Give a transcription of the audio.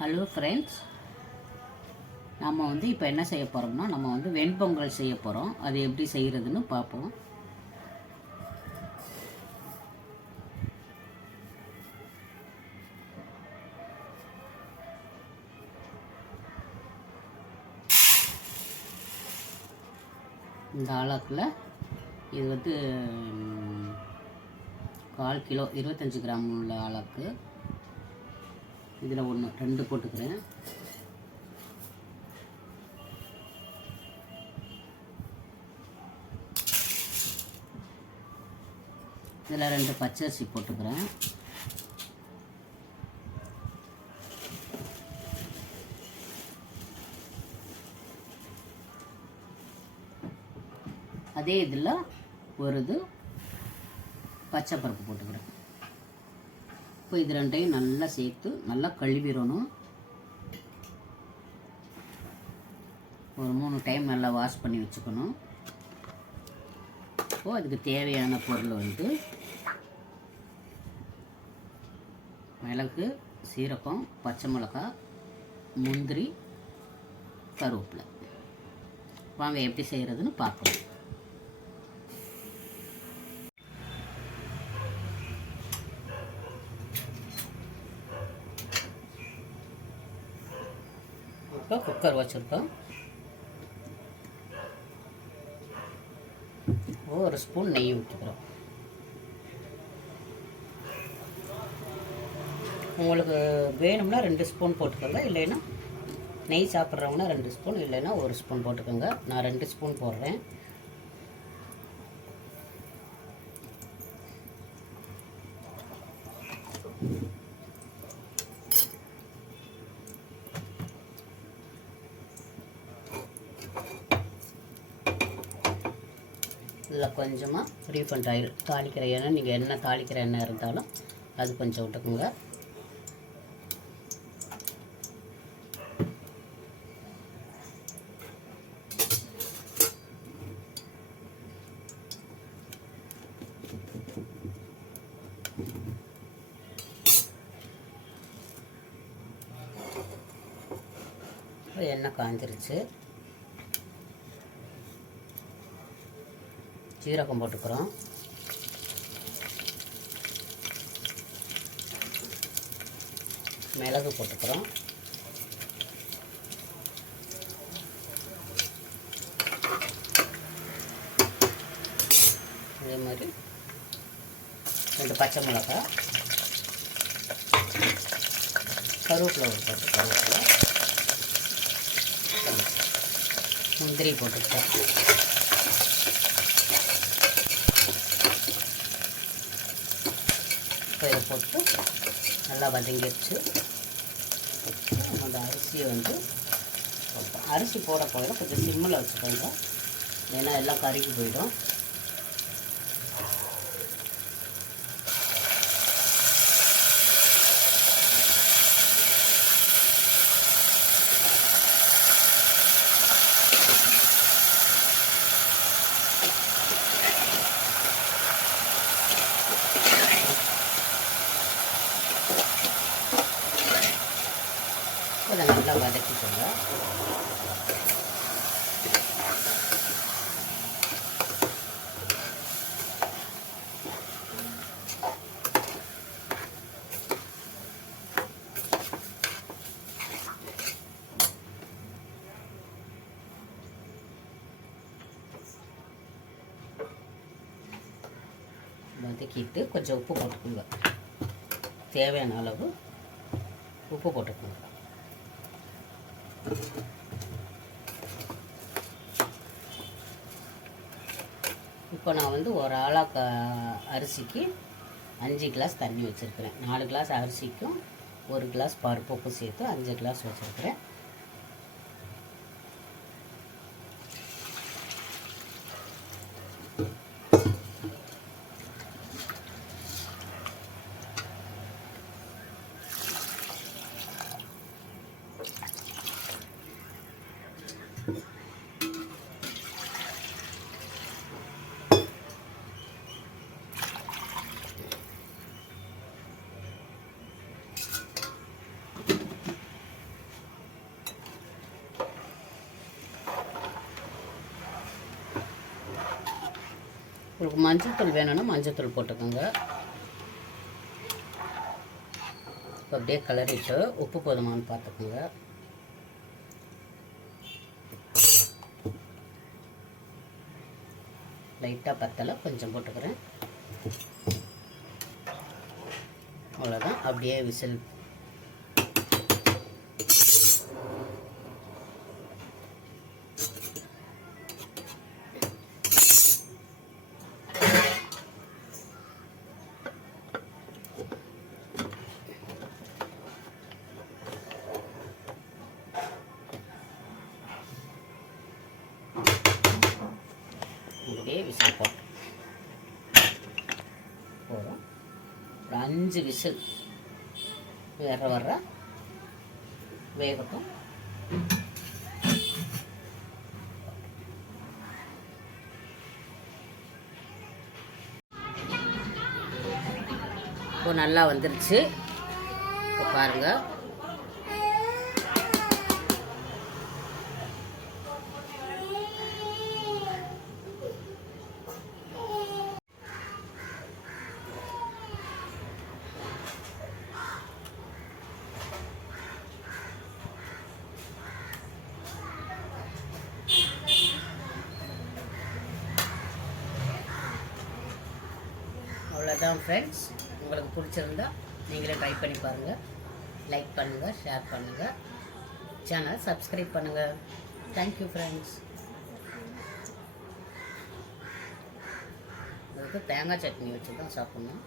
Hello friends நம்ம வந்து இப்போ என்ன செய்ய போகிறோம்னா நம்ம வந்து வெண்பொங்கல் செய்ய போகிறோம் அது எப்படி செய்கிறதுன்னு பார்ப்போம். இந்த ஆளாக்கில் இது வந்து கால் கிலோ இருபத்தஞ்சி கிராம் உள்ள ஆளாக்கு. இதில் ஒன்று ரெண்டு போட்டுக்கிறேன். இதில் ரெண்டு பச்சரிசி போட்டுக்கிறேன். அதே இதில் ஒரு இது பச்சை பருப்பு போட்டுக்கிறேன். இப்போ இது ரெண்டையும் நல்லா சேர்த்து நல்லா கழுவிடணும். ஒரு மூணு டைம் நல்லா வாஷ் பண்ணி வச்சுக்கணும். இப்போ அதுக்கு தேவையான பொருள் வந்து மிளகு சீரகம் பச்சை மிளகாய் முந்திரி கருவேப்பிலை. வாங்க எப்படி செய்கிறதுன்னு பார்க்கலாம். இப்போ குக்கர் வச்சுருக்கோம். ஒரு ஸ்பூன் நெய் ஊற்றிக்கிறோம் உங்களுக்கு வேணும்னா ரெண்டு ஸ்பூன் போட்டுக்கோங்க இல்லைன்னா நெய் சாப்பிட்றவங்கன்னா ரெண்டு ஸ்பூன் இல்லைன்னா ஒரு ஸ்பூன் போட்டுக்கோங்க. நான் ரெண்டு ஸ்பூன் போடுறேன். இதில் கொஞ்சமாக ரீஃபண்ட் ஆயில் தாளிக்கிற எண்ணெய் நீங்கள் என்ன தாளிக்கிற எண்ணெய் இருந்தாலும் அது கொஞ்சம் விட்டுக்குங்க. எண்ணெய் காஞ்சிருச்சு. சீரகம் போட்டுக்கிறோம். மிளகு போட்டுக்கிறோம். அதே மாதிரி ரெண்டு பச்சை மிளகாய் கருவேப்பிலை போட்டு கருவேப்பிலை. முந்திரி போட்டுக்கிறோம். இப்போ போட்டு நல்லா வதங்கிடுச்சு. வச்சு அந்த அரிசியை வந்து அரிசி போட போயிடும் கொஞ்சம் சிம்மில் வச்சுக்கோங்க. ஏன்னா எல்லாம் கருகி போயிடும் அதை நல்லா வதக்கிக்கோங்க வதக்கிட்டு கொஞ்சம் உப்பு போட்டுக்கோங்க. தேவையான அளவு உப்பு போட்டுக்கோங்க. இப்போ நான் வந்து ஒரு ஆளாக அரிசிக்கு அஞ்சு கிளாஸ் தண்ணி வச்சுருக்கிறேன். நாலு கிளாஸ் அரிசிக்கும் ஒரு கிளாஸ் பருப்புக்கும் சேர்த்து அஞ்சு கிளாஸ் வச்சுருக்கிறேன். உங்களுக்கு மஞ்சத்தூள் வேணும்னா மஞ்சத்தூள் போட்டுக்கோங்க. இப்போ அப்படியே கிளறிட்டு உப்பு போதுமான்னு பார்த்துக்கோங்க. லைட்டாக பத்தலை கொஞ்சம் போட்டுக்கிறேன். அவ்வளோதான் அப்படியே விசில் போட்டோம் போதும் ஒரு அஞ்சு விசில் வேற வர்ற வேகட்டும் இப்போ நல்லா வந்துருச்சு இப்போ பாருங்கள் அவ்வளோதான் ஃப்ரெண்ட்ஸ் உங்களுக்கு பிடிச்சிருந்தா நீங்களே ட்ரை பண்ணி பாருங்கள் லைக் பண்ணுங்கள் ஷேர் பண்ணுங்கள் சேனல் சப்ஸ்கிரைப் பண்ணுங்கள் தேங்க்யூ ஃப்ரெண்ட்ஸ் அதுக்கு தேங்காய் சட்னி வச்சு தான் சாப்பிட்ணும்.